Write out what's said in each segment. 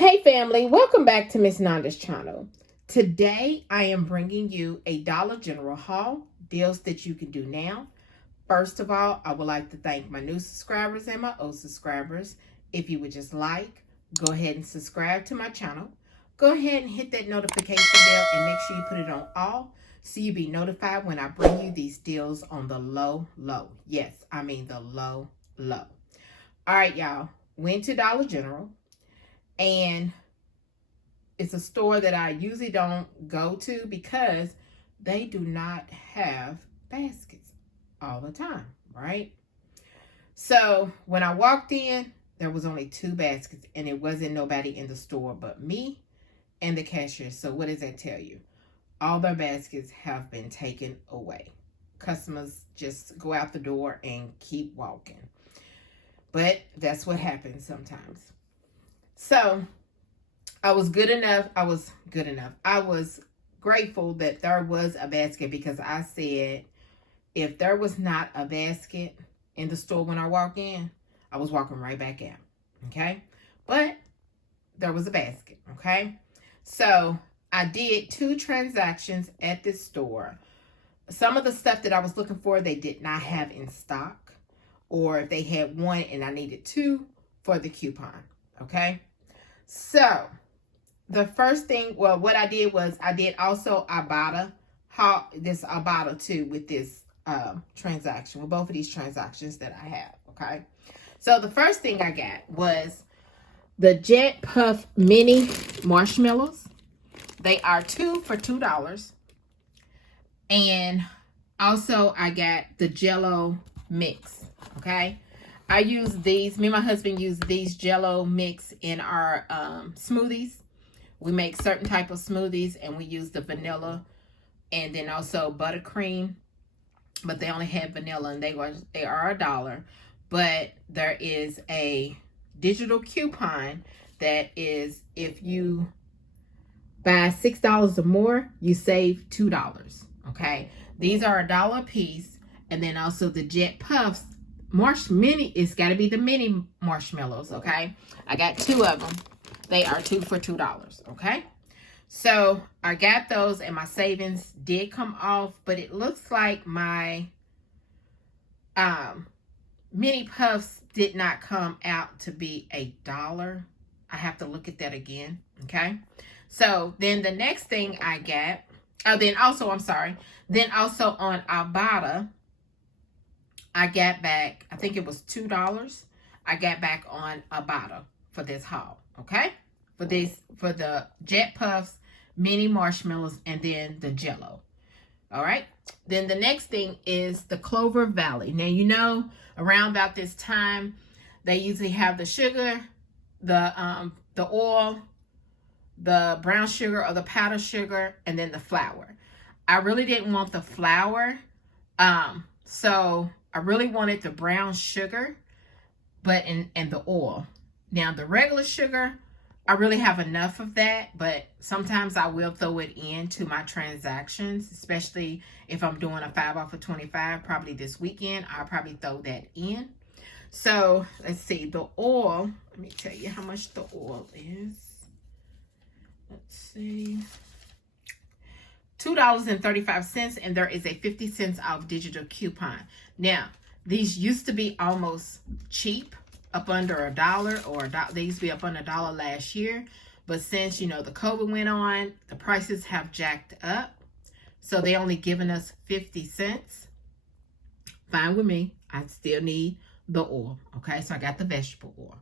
Hey family, welcome back to Miss Nanda's channel. Today I am bringing you a Dollar General haul, deals that you can do now. First of all, I would like to thank my new subscribers and my old subscribers. If you would just like, go ahead and subscribe to my channel. Go ahead and hit that notification bell and make sure you put it on all so you'll be notified when I bring you these deals on the low. Yes, I mean the low. All right, y'all. Went to Dollar General. And it's a store that I usually don't go to because they do not have baskets all the time, right? So when I walked in, there was only 2 baskets and it wasn't nobody in the store but me and the cashier. So what does that tell you? All their baskets have been taken away. Customers just go out the door and keep walking. But that's what happens sometimes. So I was grateful that there was a basket because I said if there was not a basket in the store when I walk in, I was walking right back out. Okay. But there was a basket. Okay. So I did 2 transactions at this store. Some of the stuff that I was looking for, they did not have in stock, or if they had 1 and I needed 2 for the coupon. Okay. So the first thing, well, what I did was I did also Ibotta too with this transaction, with both of these transactions that I have. Okay. So the first thing I got was the Jet Puff Mini Marshmallows. They are 2 for $2. And also I got the Jello mix. Okay. I use these, me and my husband use these Jello mix in our smoothies. We make certain type of smoothies and we use the vanilla and then also buttercream. But they only have vanilla and they are $1. But there is a digital coupon that is, if you buy $6 or more, you save $2. Okay. These are $1 a piece. And then also the Jet Puffs mini, it's got to be the mini marshmallows. Okay. I got 2 of them. They are 2 for $2. Okay. So I got those and my savings did come off, but it looks like my mini puffs did not come out to be $1. I have to look at that again. Okay. So then the next thing I got, then also on Ibotta, I got back, I think it was $2. I got back on Ibotta for this haul. Okay. For the Jet Puffs, mini marshmallows, and then the Jello. All right. Then the next thing is the Clover Valley. Now, you know, around about this time, they usually have the sugar, the oil, the brown sugar or the powdered sugar, and then the flour. I really didn't want the flour. So I really wanted the brown sugar, but and the oil. Now the regular sugar, I really have enough of that, but sometimes I will throw it into my transactions, especially if I'm doing a 5 off of 25, probably this weekend, I'll probably throw that in. So let's see, the oil, let me tell you how much the oil is. Let's see. $2.35, and there is a 50 cents off digital coupon. Now, these used to be almost cheap, up under $1 or they used to be up under $1 last year. But since, you know, the COVID went on, the prices have jacked up. So they only given us 50 cents. Fine with me. I still need the oil. Okay, so I got the vegetable oil.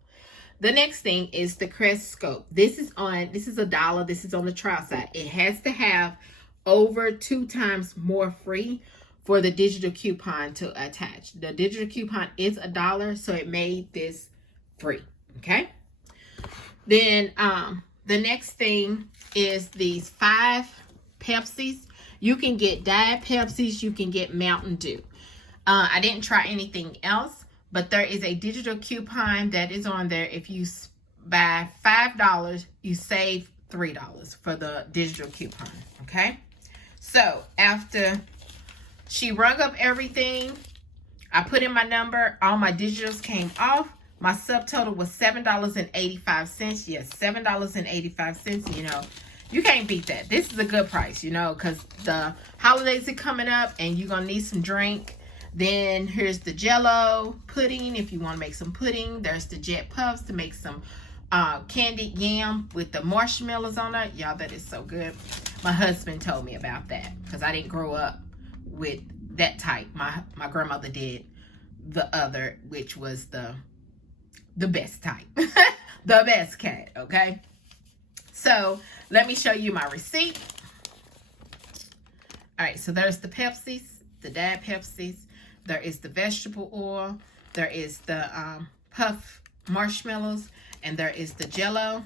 The next thing is the Crest Scope. This is $1. This is on the trial side. It has to have over 2 times more free for the digital coupon to attach. The digital coupon is $1, so it made this free. Okay. Then the next thing is these 5 Pepsis. You can get Diet Pepsis. You can get Mountain Dew. I didn't try anything else, but there is a digital coupon that is on there. If you buy $5, you save $3 for the digital coupon. Okay. So after she rung up everything, I put in my number, all my digitals came off, My subtotal was $7.85. Yes, $7.85. You know, you can't beat that. This is a good price, you know, because the holidays are coming up and you're going to need some drink. Then here's the Jello pudding if you want to make some pudding. There's the Jet Puffs to make some candied yam with the marshmallows on it. Y'all, that is so good. My husband told me about that because I didn't grow up with that type. My grandmother did the other, which was the best type. The best cat, okay? So let me show you my receipt. All right, so there's the Pepsis, the Dad Pepsis. There is the vegetable oil. There is the puff marshmallows. And there is the Jello.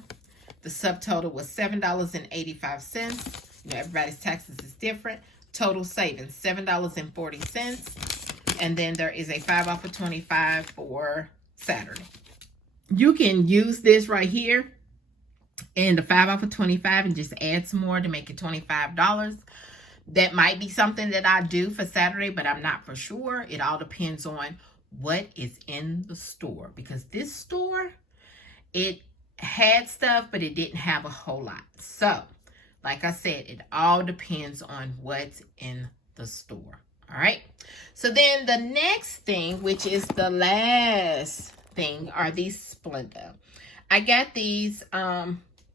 The subtotal was $7.85. You know, everybody's taxes is different. Total savings, $7.40. And then there is a 5 off of 25 for Saturday. You can use this right here and the 5 off of 25 and just add some more to make it $25. That might be something that I do for Saturday, but I'm not for sure. It all depends on what is in the store. Because this store, it had stuff, but it didn't have a whole lot. So, like I said, it all depends on what's in the store. All right. So then the next thing, which is the last thing, are these Splenda. I got these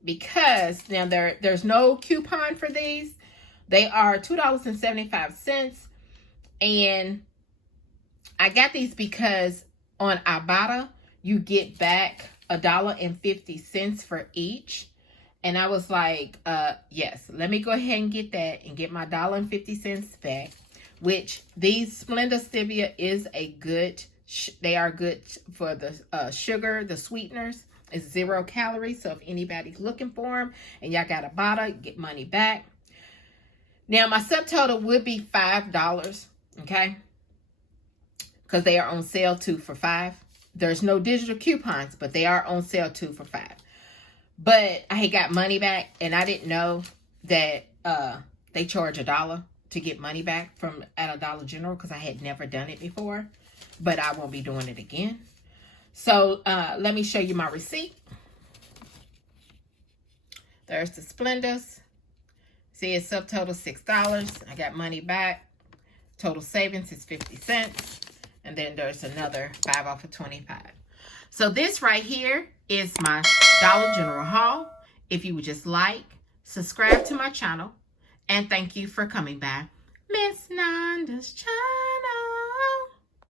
because now there's no coupon for these. They are $2.75. And I got these because on Ibotta, you get back $1.50 for each. And I was like, yes, let me go ahead and get that and get my $1.50 back. Which these Splenda Stevia is a good, they are good for the sugar, the sweeteners. It's 0 calories. So if anybody's looking for them and y'all got Ibotta, get money back. Now, my subtotal would be $5, okay? Because they are on sale 2 for $5. There's no digital coupons, but they are on sale 2 for $5. But I had got money back, and I didn't know that they charge $1 to get money back from at a Dollar General because I had never done it before. But I won't be doing it again. So let me show you my receipt. There's the Splendas. See, it's subtotal $6. I got money back. Total savings is 50 cents. And then there's another 5 off of 25. So this right here is my Dollar General haul. If you would just like, subscribe to my channel. And thank you for coming by Miss Nanda's channel.